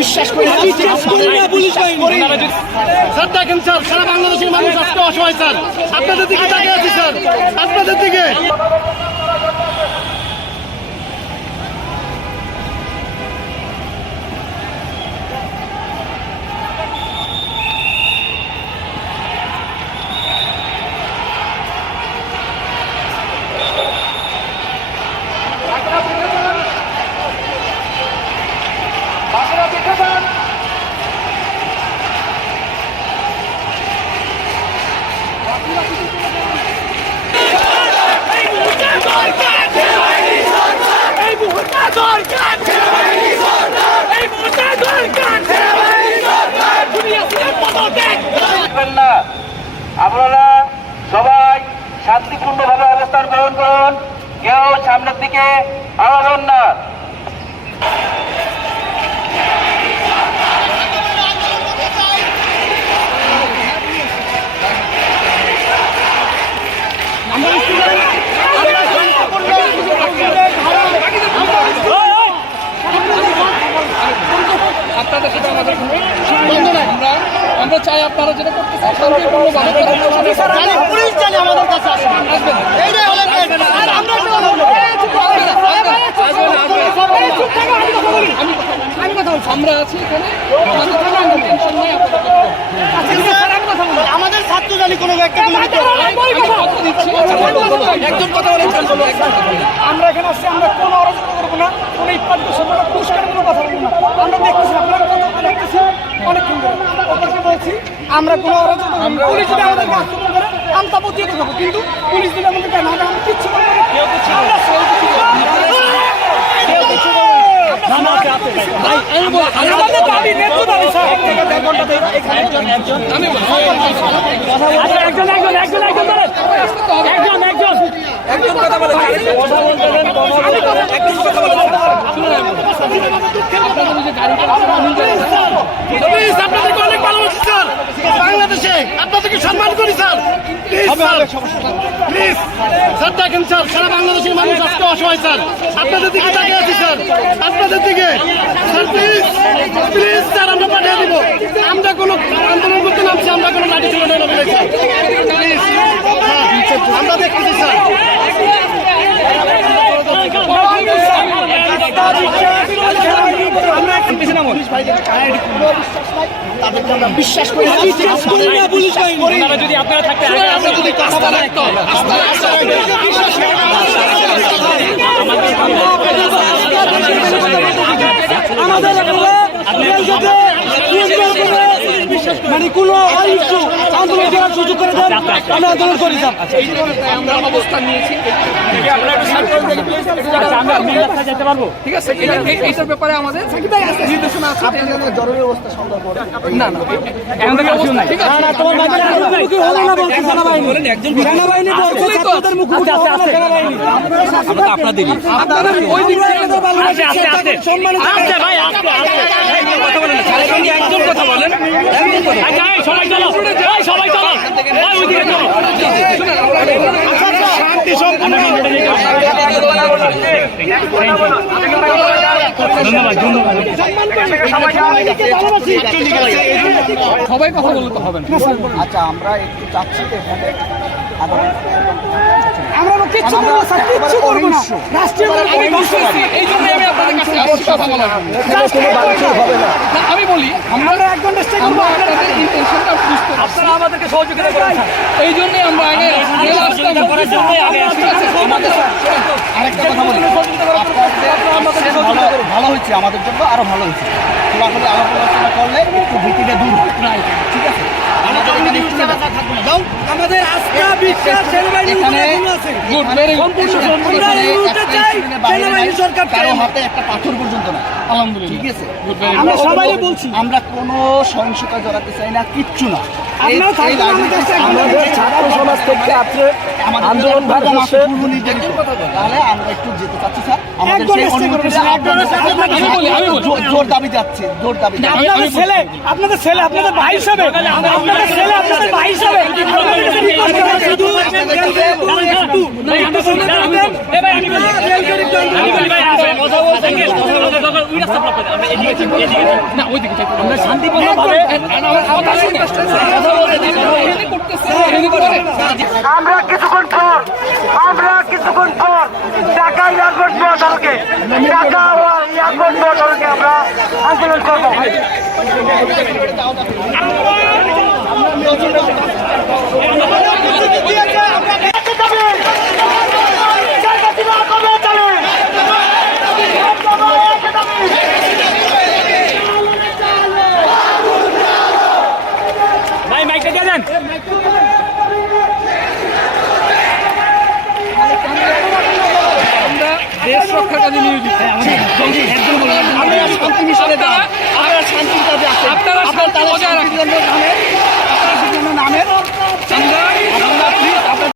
বিশ্বাস করি স্যার। দেখেন স্যার, সারা বাংলাদেশের মানুষ আজকে অসহায় স্যার। আপনাদের দিকে তাকিয়ে আছি স্যার, আপনাদের দিকে। আপনারা সবাই শান্তিপূর্ণভাবে অবস্থান গ্রহণ করুন, কেউ সামনের দিকে আগাবেন না। আপনাদের সাথে আমাদের বন্ধ নাই। আমরা চাই আপনারা যেটা করতে চান পুলিশ জানে আমাদের কাছে আসবেন। এইটাই হলো আমি কথা বলছি, আমরা আছি এখানে, আমাদের ছাত্র জানি কোনো একটা একজন কথা বলেন। আমরা এখানে আসছি, আমরা কোনো অরাজকতা করবো না, কোনো ইত্যাদি পুরস্কারের কোনো কথা বলবো না। আমরা দেখতেছি আপনারা কত দেখতেছি অনেকক্ষণ ধরে ওদেরকে বলছি আমরা কোনো অরাজকতা, পুলিশ যদি আমাদেরকে আক্রমণ করে আমি তা প্রতিহত করবো, কিন্তু পুলিশ যদি আমাদেরকে না আমি কিচ্ছু করবো না। আমাদের দাবি ন্যায্য দাবি স্যার। একজন কথা বলেন। আপনাদেরকে অনেক ভালোবাসি স্যার। বাংলাদেশে আপনাদেরকে সম্মান করি স্যার। প্লিজ স্যার, দেখেন স্যার, সারা বাংলাদেশের মানুষ আজকে অসহায় স্যার। আপনাদের দিকে তাকিয়ে আছি স্যার, আপনাদের দিকে। স্যার প্লিজ প্লিজ স্যার, আমরা পাঠিয়ে দিব। আমরা কোনো আন্দোলন করতে নামছি, আমরা কোনো লাঠি চলে না প্লিজ আমরা দেখতেছি স্যার। বিশ্বাস করি যদি আপনারা থাকতে মানে কোনো আন্দোলন করার সুযোগ করে দেন, আমরা আন্দোলন করি স্যার। আমরা অবস্থান নিয়েছি, যেতে পারবো, ঠিক আছে? এইটার ব্যাপারে আমাদের নির্দেশনা আছে। জরুরি অবস্থা সন্ধ্যা পরে না না ঠিক আছে, সেনাবাহিনী বলছে ছাত্রদের মুখোমুখি হবে না সেনাবাহিনী। আপনাদের ওই দিক থেকে সম্মানিত কথা বলেন, একজন কথা বলেন, সবাই চলো, সবাই চলো, শান্তি সম্পূর্ণ। ধন্যবাদ ধন্যবাদ। সবাই কথা বলতে তো হবে না। আচ্ছা, আমরা একটু চাচ্ছি এখানে আমরা কিচ্ছু করবো স্যার, কিচ্ছু করবো না। রাষ্ট্রীয় এই জন্য আমি আপনাদের কাছে আসছি কথা বলার জন্য। আমি বলি আমরা এক ঘন্টা স্টে করবো। আপনাদের ইন্টেনশনটা বুঝতে, আপনারা আমাদেরকে সহযোগিতা করেন, এই জন্যই আমরা আগে আসলাম। আরেকটা কথা বলি, ভালো হয়েছে আমাদের জন্য, আরো ভালো হয়েছে। খোলাখুলি আলাপ আলোচনা করলে একটু ভীতিটা দূর হয়, ঠিক আছে? আমাদের আস্থা বিশ্বাস সেনাবাহিনীর উপরে এখনো আছে। Good, very good. আমরা এই মুহূর্তে চাই সেনাবাহিনী সরকার কারো চাই। হাতে একটা পাথর পর্যন্ত না, আলহামদুলিল্লাহ, ঠিক আছে? আমরা সবাই বলছি আমরা কোনো সহিংসতা জড়াতে চাই না, কিচ্ছু না। আপনারা থাকবেন আমাদের সাথে। আমাদের ছাত্র সমাজ থেকে আছে আন্দোলন তাহলে আমরা একটু যেতে চাচ্ছি স্যার। আমাদের সেই অনুমতিটা জোর দাবি যাচ্ছে, জোর দাবি। আপনাদের ছেলে আপনাদের ভাই হিসাবে, আপনাদের ছেলে আপনাদের ভাই হিসাবে শুধু না ওইদিকে যাই। আমরা শান্তিপূর্ণভাবে আমার কথা শুনে কথা বলতে দিন। এখানে করতেছে, এখানে করে। আমরা কিছুক্ষণ পর ঢাকা এয়ারপোর্ট মহাসড়কে আমরা আন্দোলন করবো। ভাই মাইকটা দিয়ে দেন। আমরা দেশ রক্ষার কাজে নিয়োজিত। আপনারা শান্তির কাজে আছেন। আপনারা শান্তি বজায় রাখেন।